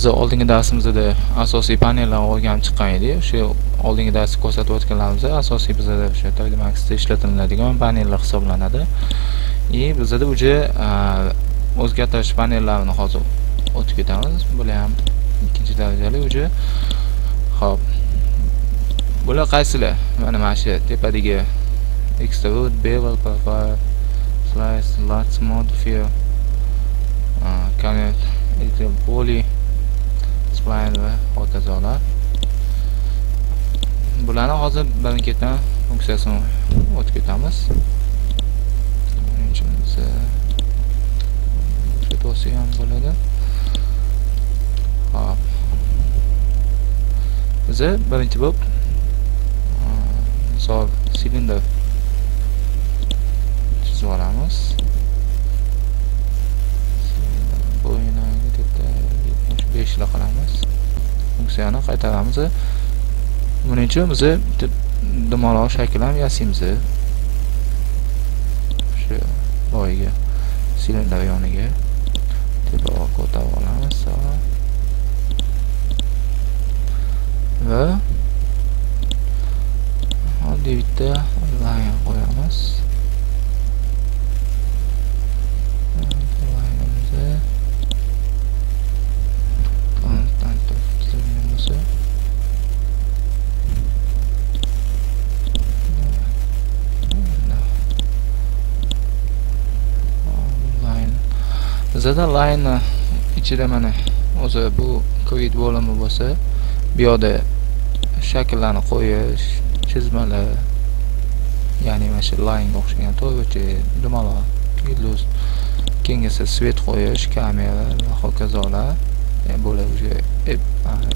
Biz oldingi darsimizda asosiy panellarni o'rganib chiqqan edik. O'sha oldingi darsda ko'rsatib o'tganlarimizda asosiy bizda o'sha 3D Max'da ishlatiladigan panellar hisoblanadi. Bizda uje o'zgartirish panellarini hozir o'tib ketamiz. Bular ham ikkinchi darajali uje. Xo'p. Bular qaysilar? Mana shu tepadagi extrude, bevel, profile, slice, large modify, connect, edit, poly, spline va hokazolar. Bularni hozir birin-ketin funksiyasini o'tib ketamiz. To'siq ham bo'ladi. Hop. Biz birinchi bo'lib misol silindr chizib olamiz. Bo'yini 75 ta qilamiz. Funksiyani qaytaramiz. Buning uchun biz dumaloq shakl ham yasaymiz. Shu boyiga silindr yoniga tepaga ko'tarib olamiz. Va oddiy bitta line qo'yamiz. Bizda line ichida mana o'zi bu grid bo'limi bo'lsa, bu yerda shakllarni qo'yish, chizmalar, ya'ni mana shu line o'xshagan to'g'richa dumaloq, illuz, kengasa svet qo'yish, kamera va hokazolar bo'lib o'sha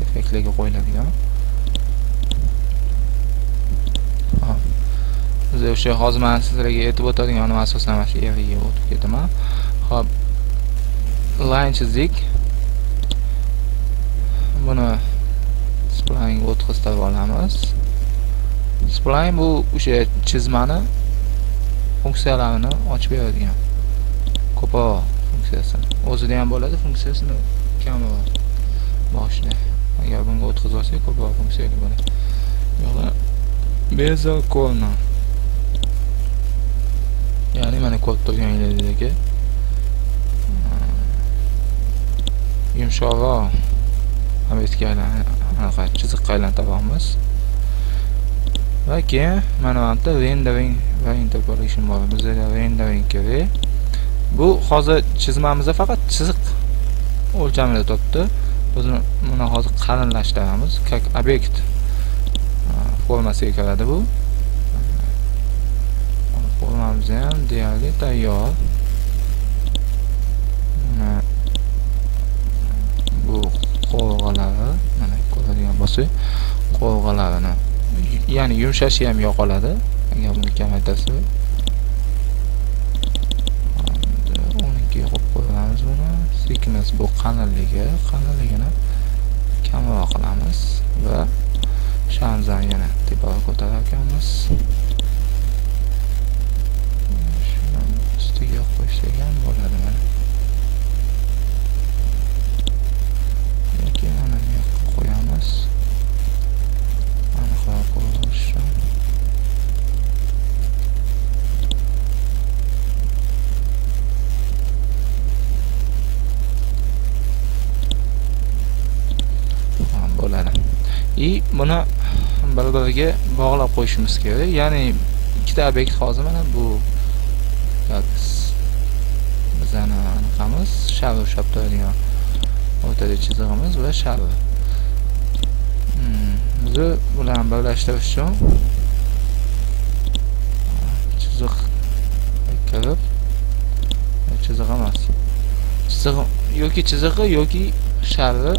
effektlarga qo'yiladigan. Biz o'sha hozir men sizlarga aytib o'tadiganim asosan mana shu yerga o'tib ketaman. Xo'p, line chizdik. Buni spline o'tkazib olamiz. Spline bu o'sha chizmani funksiyalarini ochib beradigan ko'proq funksiyasi. O'zida ham bo'ladi, funksiyasini kamroq boshda. Agar bunga o'tkazib olsak, ko'proq funksiyali bo'ladi. Yo'qlar bezel corner. Ya'ni mana ko'rib turganingizdek yumshoqroq anaqa chiziqqa aylantiramiz. Va keyin mana bu yerda rendering va interpolation bor. Bizda rendering kerak. Bu hozir chizmamizda faqat chiziq o'lchamida turibdi. Biz buni hozir qalinlashtiramiz. Как obyekt formasiga kiradi bu. Formamiz ham deyarli tayyor. Bu qo'rg'alari, mana ko'radigan bo'lsak, qo'rg'alarini, ya'ni yumshashi ham yo'qoladi agar buni kamaytirsa. 12 ga qo'yib qo'yamiz buni. Thickness bu qalinligini kamroq qilamiz va shamzani yana tepaga ko'tarar ekanmiz. Shuni ustiga qo'ysak ham bo'ladi mana. Mana bu yoqqa qo'yamiz. Aniq qo'yish. Bo'ladi. Buni bir-biriga bog'lab qo'yishimiz kerak. Ya'ni ikkita obyekt hozir mana bu bizani anaqamiz, sharu turadigan o'rtada chizig'imiz va sharu. Biz bularni birlashtirish uchun chiziq kirib, chiziq emas. Chiziq yoki sharu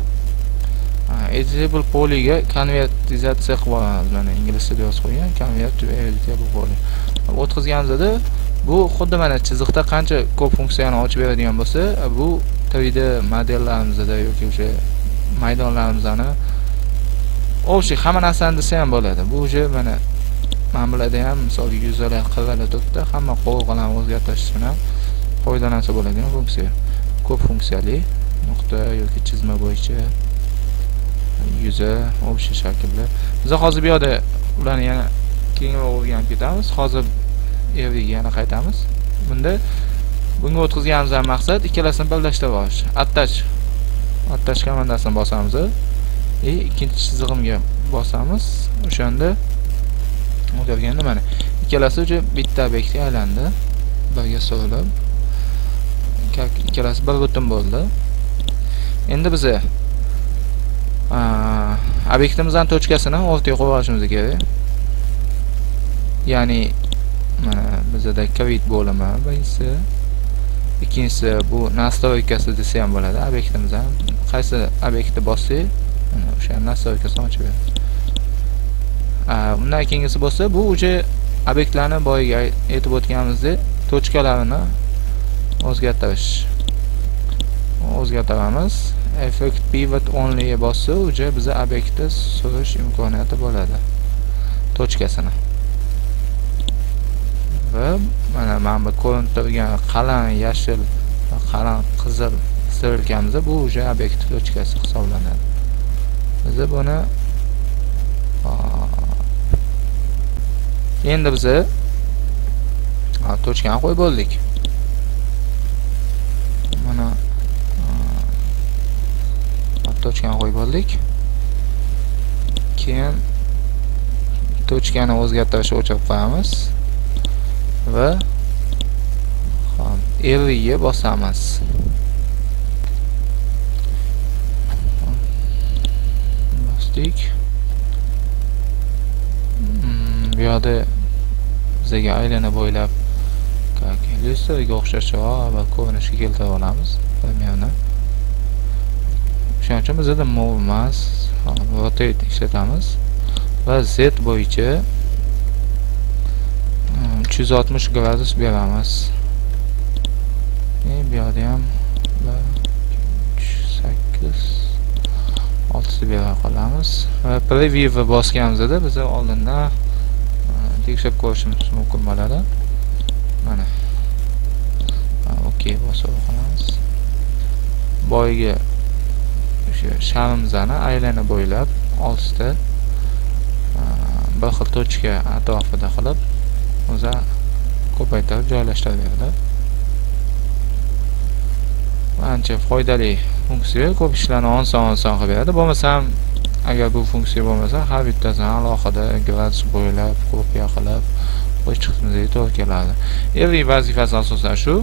editable polyga konvertizatsiya qilib olamiz. Mana ingliz tilida yozib qo'ygan convert to editable poly. O'tkazganimizda bu xuddi mana chiziqda qancha ko'p funksiyani ochib beradigan bo'lsa, bu 3D modellarimizda yoki o'sha maydonlarimizni o'sha hamma narsani desa ham bo'ladi. Bu o'sha mana bularda ham misol yuzalar qiladi turibdi, hamma qo'rg'alarni o'zgartirish bilan foydalansa bo'ladigan funksiya. Ko'p funksiyali nuqta yoki chizma bo'yicha yuzi o'sha shaklda. Biz hozir bu yerda ularni yana kengroq o'rganib ketamiz. Hozir evga yana qaytamiz. Bunda bunga o'tkazganimiz maqsad ikkalasini birlashtira olish. Attach komandasini bosamiz. Ikkinchi chizig'imga bosamiz. O'shanda o'tganda mana ikkalasi uchun bitta obyektga aylandi. Birga so'lib ikkalasi bir butun bo'ldi. Endi biz obyektimizning tochkasini o'rtaga qo'yib olishimiz kerak. Ya'ni mana bizda kavit bo'limi birinchisi, ikkinchisi bu nastroykasi desa ham bo'ladi. Obyektimizdan qaysi obyektni bossak, mana o'sha nastroykasini ochib beradi. Undan keyingisi bo'lsa, bu uje obyektlarni boyiga aytib o'tganimizdek tochkalarini o'zgartiramiz. Effect pivot only bossa uje biza obyektni so'rish imkoniyati bo'ladi. Tochkasini. Va mana bu ko'rinib turgan qalin yashil va qalin qizil strelkamizda bu uje obyekt tochkasi hisoblanadi. Biz buni endi biz tochkani qo'yib bo'ldik. Mana tochkani qo'yib bo'ldik. Keyin tochkani o'zgartirishni o'chirib qo'yamiz va R'ga bosamiz. Bosdik. Bu yerda bizga aylana bo'ylab illyustratorga o'xshash va ko'rinishga keltirib olamiz. Bilmayman. Shuning uchun bizda move emas, rotate ishlatamiz va Z bo'yicha 360 gradus beramiz. Bu yerda ham 8 6 bera qolamiz va preview bosganimizda biz oldindan tekshirib ko'rishimiz mumkin bo'ladi. Mana. Okey bosib qo'yamiz. Boyiga o'sha shamimizni aylana bo'ylab oltita bir xil tochka atrofida qilib o'zi ko'paytirib joylashtirib beradi. Ancha foydali funksiya, ko'p ishlarni oson qilib beradi. Bo'lmasam agar bu funksiya bo'lmasa, har bittasini alohida gradus bo'ylab kopiya qilib qo'yib chiqishimizga to'g'ri keladi. Every vazifasi asosan shu.